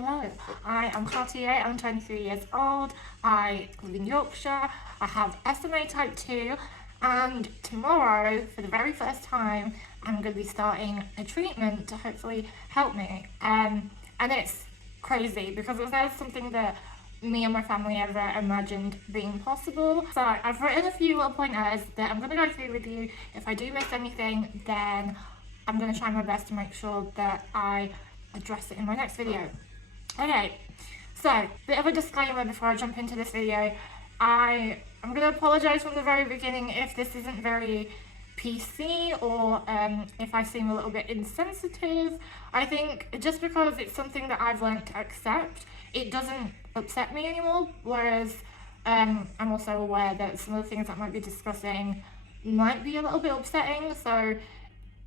Hello, I am Cartier, I'm 23 years old, I live in Yorkshire, I have SMA type 2, and tomorrow, for the very first time, I'm going to be starting a treatment to hopefully help me. And it's crazy because it's never something that me and my family ever imagined being possible. So I've written a few little pointers that I'm going to go through with you. If I do miss anything, then I'm going to try my best to make sure that I address it in my next video. Okay, so bit of a disclaimer before I jump into this video. I'm going to apologise from the very beginning if this isn't very PC or if I seem a little bit insensitive. I think just because it's something that I've learned to accept, it doesn't upset me anymore, whereas I'm also aware that some of the things that I might be discussing might be a little bit upsetting, so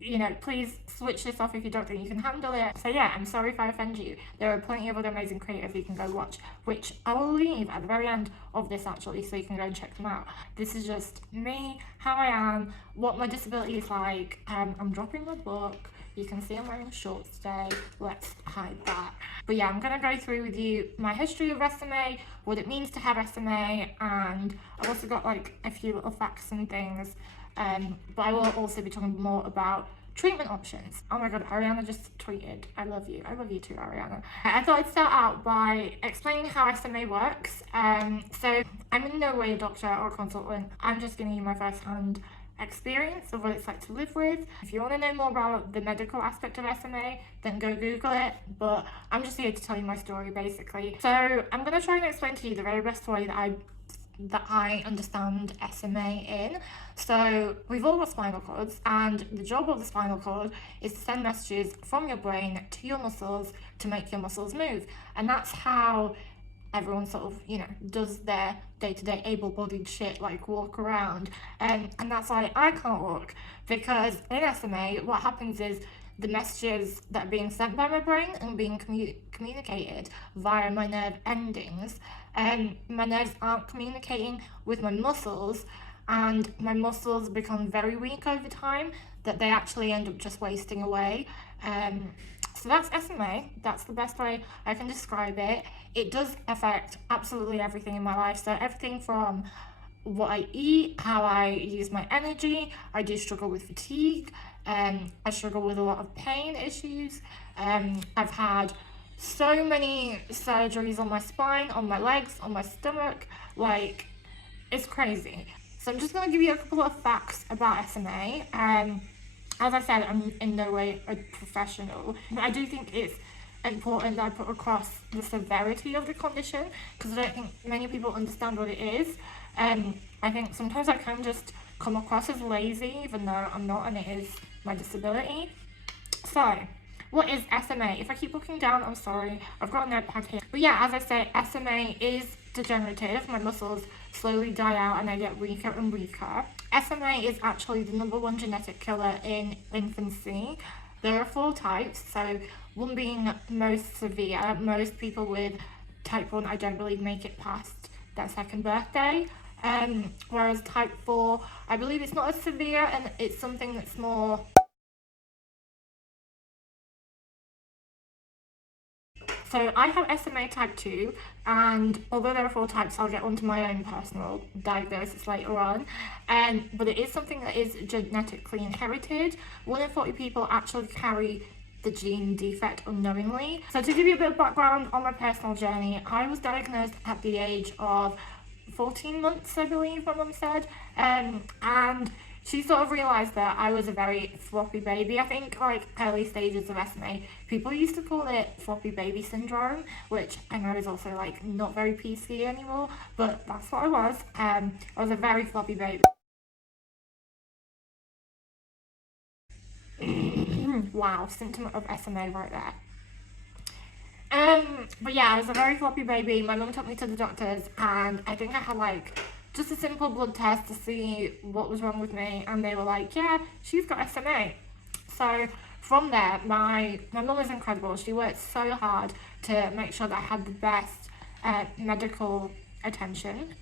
you know, please switch this off if you don't think you can handle it. So yeah, I'm sorry if I offend you. There are plenty of other amazing creators you can go watch, which I will leave at the very end of this actually, so you can go and check them out. This is just me, how I am, what my disability is like. I'm dropping my book. You can see I'm wearing shorts today. Let's hide that. But yeah, I'm going to go through with you my history of SMA, what it means to have SMA, and I've also got like a few little facts and things. But I will also be talking more about treatment options. Oh my god, Ariana just tweeted, I love you. I love you too, Ariana. I thought I'd start out by explaining how SMA works. So I'm in no way a doctor or a consultant. I'm just giving you my first-hand experience of what it's like to live with. If you want to know more about the medical aspect of SMA, then go Google it, but I'm just here to tell you my story basically. So I'm going to try and explain to you the very best way that I understand SMA in. So we've all got spinal cords, and the job of the spinal cord is to send messages from your brain to your muscles to make your muscles move. And that's how everyone sort of, you know, does their day-to-day able-bodied shit, like walk around. And that's why I can't walk, because in SMA what happens is the messages that are being sent by my brain and being communicated via my nerve endings, my nerves aren't communicating with my muscles, and my muscles become very weak over time, that they actually end up just wasting away. So that's SMA. That's the best way I can describe it. It does affect absolutely everything in my life. So everything from what I eat, how I use my energy. I do struggle with fatigue. I struggle with a lot of pain issues. I've had so many surgeries on my spine, on my legs, on my stomach. Like, it's crazy. So I'm just going to give you a couple of facts about SMA. As I said, I'm in no way a professional, but I do think it's important that I put across the severity of the condition, because I don't think many people understand what it is. I think sometimes I can just come across as lazy, even though I'm not, and it is my disability. So, what is SMA? If I keep looking down, I'm sorry, I've got a notepad here. But yeah, as I say, SMA is degenerative. My muscles slowly die out and I get weaker and weaker. SMA is actually the #1 genetic killer in infancy. There are 4 types, so one being most severe. Most people with type 1, I don't believe, make it past their 2nd birthday. Whereas type 4, I believe it's not as severe, and it's something that's more... So I have SMA type 2, and although there are 4 types, I'll get onto my own personal diagnosis later on. But it is something that is genetically inherited. 1 in 40 people actually carry the gene defect unknowingly. So to give you a bit of background on my personal journey, I was diagnosed at the age of 14 months, I believe my mum said, and she sort of realised that I was a very floppy baby. I think like early stages of SMA, people used to call it floppy baby syndrome, which I know is also like not very PC anymore, but that's what I was. I was a very floppy baby. Wow, symptom of SMA right there. But yeah, I was a very floppy baby. My mum took me to the doctors, and I think I had like just a simple blood test to see what was wrong with me, and they were like, yeah, she's got SMA. So from there, my mum is incredible. She worked so hard to make sure that I had the best medical attention.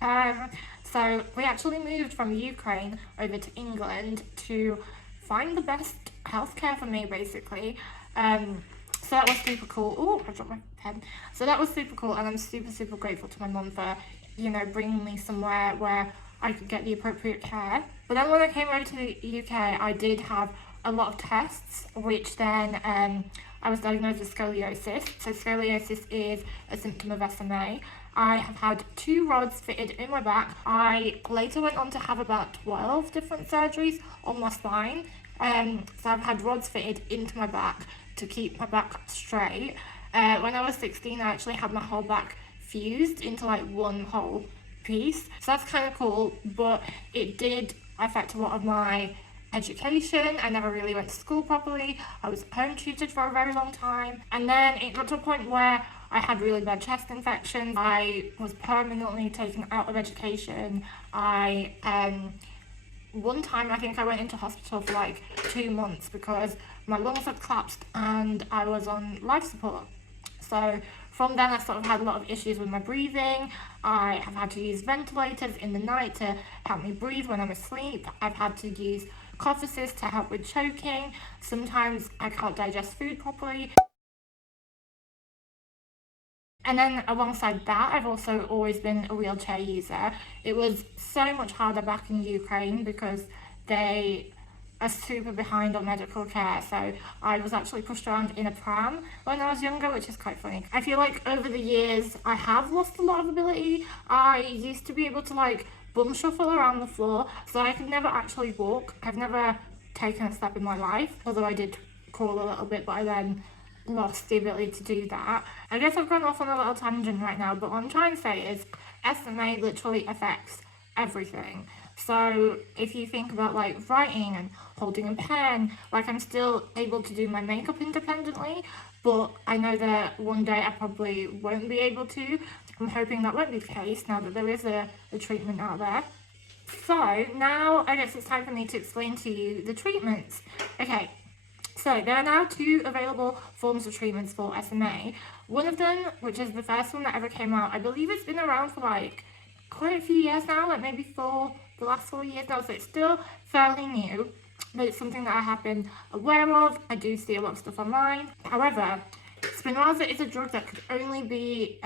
So we actually moved from Ukraine over to England to find the best healthcare for me, basically. So So that was super cool. Oh, I dropped my pen. So that was super cool, and I'm super grateful to my mum for, bringing me somewhere where I could get the appropriate care. But then when I came over to the UK, I did have a lot of tests, which then I was diagnosed with scoliosis. So scoliosis is a symptom of SMA. I have had 2 rods fitted in my back. I later went on to have about 12 different surgeries on my spine. So I've had rods fitted into my back to keep my back straight. When I was 16, I actually had my whole back fused into like one whole piece. So that's kind of cool, but it did affect a lot of my education. I never really went to school properly. I was home tutored for a very long time. And then it got to a point where I had really bad chest infections. I was permanently taken out of education. One time I think I went into hospital for like 2 months because my lungs had collapsed and I was on life support. So from then I sort of had a lot of issues with my breathing. I have had to use ventilators in the night to help me breathe when I'm asleep. I've had to use cough assist to help with choking. Sometimes I can't digest food properly. And then alongside that, I've also always been a wheelchair user. It was so much harder back in Ukraine because they are super behind on medical care. So I was actually pushed around in a pram when I was younger, which is quite funny. I feel like over the years, I have lost a lot of ability. I used to be able to like bum shuffle around the floor, so I could never actually walk. I've never taken a step in my life, although I did crawl a little bit, but I then lost the ability to do that. I guess I've gone off on a little tangent right now, but what I'm trying to say is SMA literally affects everything. So if you think about like writing and holding a pen, like I'm still able to do my makeup independently, but I know that one day I probably won't be able to. I'm hoping that won't be the case now that there is a treatment out there. So now I guess it's time for me to explain to you the treatments. Okay, so there are now 2 available forms of treatments for SMA. One of them, which is the first one that ever came out, I believe it's been around for like quite a few years now, like maybe the last 4 years now, so it's still fairly new, but it's something that I have been aware of. I do see a lot of stuff online. However, Spinraza is a drug that could only be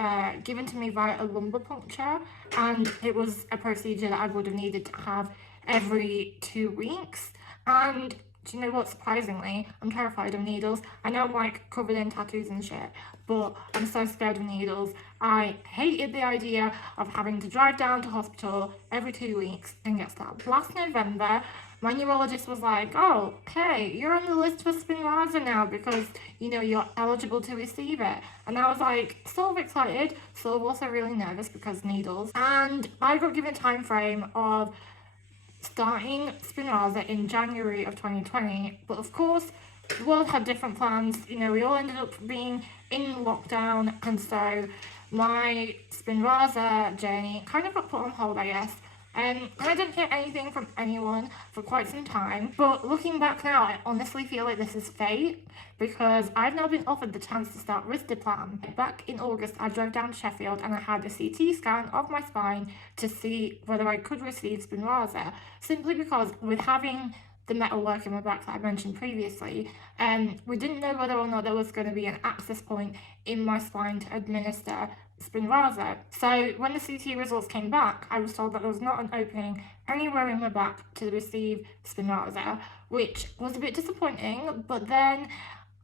given to me via a lumbar puncture, and it was a procedure that I would have needed to have every 2 weeks. And do you know what? Surprisingly, I'm terrified of needles. I know I'm like covered in tattoos and shit, but I'm so scared of needles. I hated the idea of having to drive down to hospital every 2 weeks and get stabbed. Last November, my neurologist was like, oh, hey, you're on the list for Spinraza now because, you're eligible to receive it. And I was like, sort of excited, sort of also really nervous because needles. And I got given a time frame of starting Spinraza in January of 2020, but of course the world had different plans. We all ended up being in lockdown, and so my Spinraza journey kind of got put on hold, I guess. And I didn't hear anything from anyone for quite some time. But looking back now, I honestly feel like this is fate because I've now been offered the chance to start Risdiplam. Back in August, I drove down to Sheffield and I had a CT scan of my spine to see whether I could receive Spinraza, simply because with having the metal work in my back that I mentioned previously, we didn't know whether or not there was going to be an access point in my spine to administer Spinraza. So when the CT results came back, I was told that there was not an opening anywhere in my back to receive Spinraza, which was a bit disappointing. But then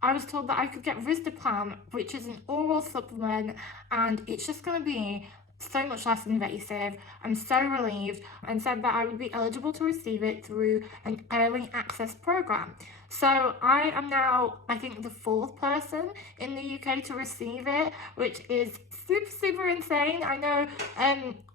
I was told that I could get Risdiplam, which is an oral supplement, and it's just going to be so much less invasive. I'm so relieved, and said that I would be eligible to receive it through an early access program. So I am now, I think, the 4th person in the UK to receive it, which is super insane. I know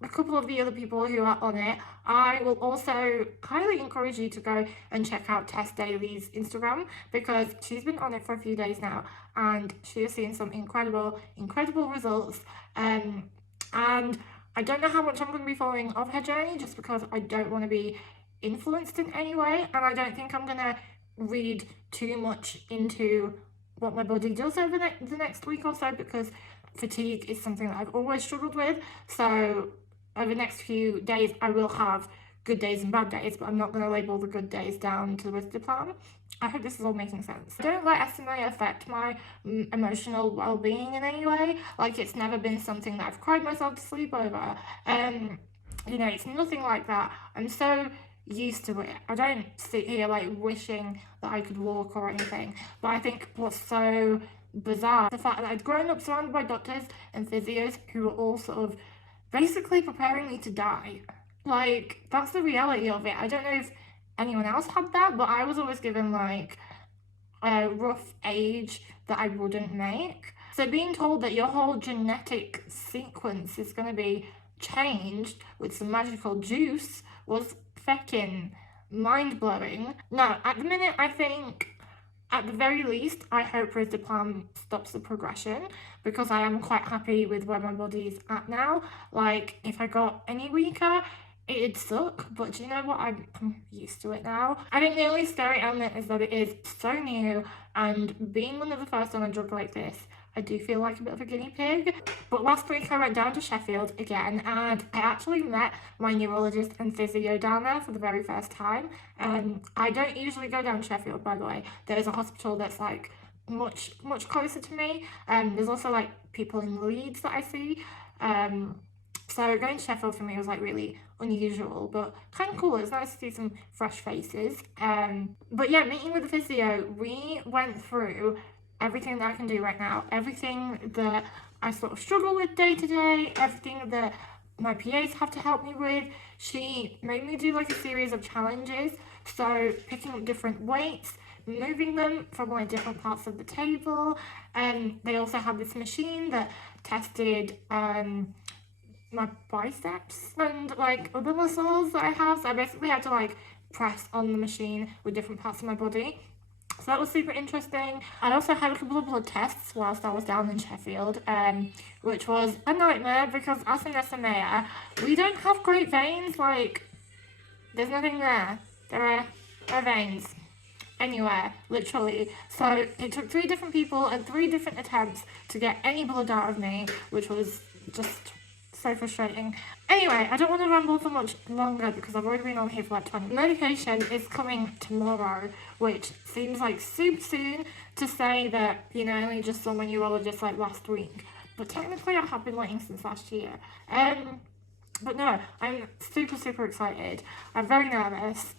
a couple of the other people who are on it. I will also highly encourage you to go and check out Tess Daly's Instagram because she's been on it for a few days now and she has seen some incredible results. And I don't know how much I'm going to be following of her journey just because I don't want to be influenced in any way, and I don't think I'm going to read too much into what my body does over the next week or so because fatigue is something that I've always struggled with. So over the next few days I will have good days and bad days, but I'm not going to label the good days down to Risdiplam. I hope this is all making sense. I don't let SMA affect my emotional well-being in any way. Like, it's never been something that I've cried myself to sleep over. You know, it's nothing like that. I'm so used to it. I don't sit here like wishing that I could walk or anything. But I think what's so bizarre, the fact that I'd grown up surrounded by doctors and physios who were all sort of basically preparing me to die. Like, that's the reality of it. I don't know if anyone else had that, but I was always given like a rough age that I wouldn't make. So being told that your whole genetic sequence is going to be changed with some magical juice was feckin' mind-blowing. Now, at the minute, I think at the very least, I hope Risdiplam stops the progression, because I am quite happy with where my body's at now. Like, if I got any weaker, it'd suck, but do you know what? I'm used to it now. I think the only scary element is that it is so new, and being one of the first on a drug like this, I do feel like a bit of a guinea pig. But last week I went down to Sheffield again, and I actually met my neurologist and physio down there for the very first time. I don't usually go down to Sheffield, by the way. There's a hospital that's like much closer to me, and there's also like people in Leeds that I see. So going to Sheffield for me was like really unusual, but kind of cool. It's nice to see some fresh faces. But yeah, meeting with the physio, we went through everything that I can do right now, everything that I sort of struggle with day to day, everything that my PAs have to help me with. She made me do like a series of challenges, so picking up different weights, moving them from like different parts of the table, and they also had this machine that tested my biceps and like other muscles that I have. So I basically had to like press on the machine with different parts of my body. So that was super interesting. I also had a couple of blood tests whilst I was down in Sheffield, which was a nightmare because as an SMA, we don't have great veins. Like, there's nothing there. There are no veins anywhere, literally. So it took 3 different people and 3 different attempts to get any blood out of me, which was just so frustrating. Anyway, I don't want to ramble for much longer because I've already been on here for like 20 minutes. Medication is coming tomorrow, which seems like super soon to say that, you know, I only just saw my neurologist like last week. But technically I have been waiting since last year. But no, I'm super excited. I'm very nervous.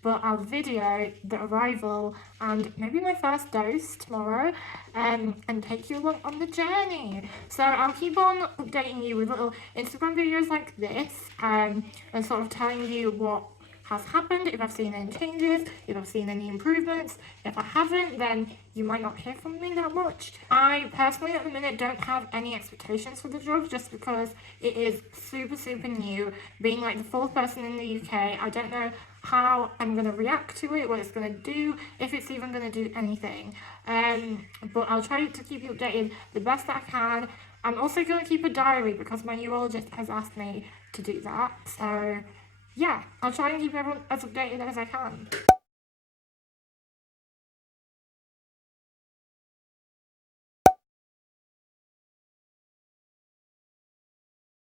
But I'll video the arrival and maybe my first dose tomorrow, and take you along on the journey. So I'll keep on updating you with little Instagram videos like this, and sort of telling you what has happened, if I've seen any changes, if I've seen any improvements. If I haven't, then you might not hear from me that much. I personally at the minute don't have any expectations for the drug, just because it is super new. Being like the 4th person in the UK, I don't know how I'm going to react to it, what it's going to do, if it's even going to do anything. But I'll try to keep you updated the best that I can. I'm also going to keep a diary because my neurologist has asked me to do that. So yeah, I'll try and keep everyone as updated as I can.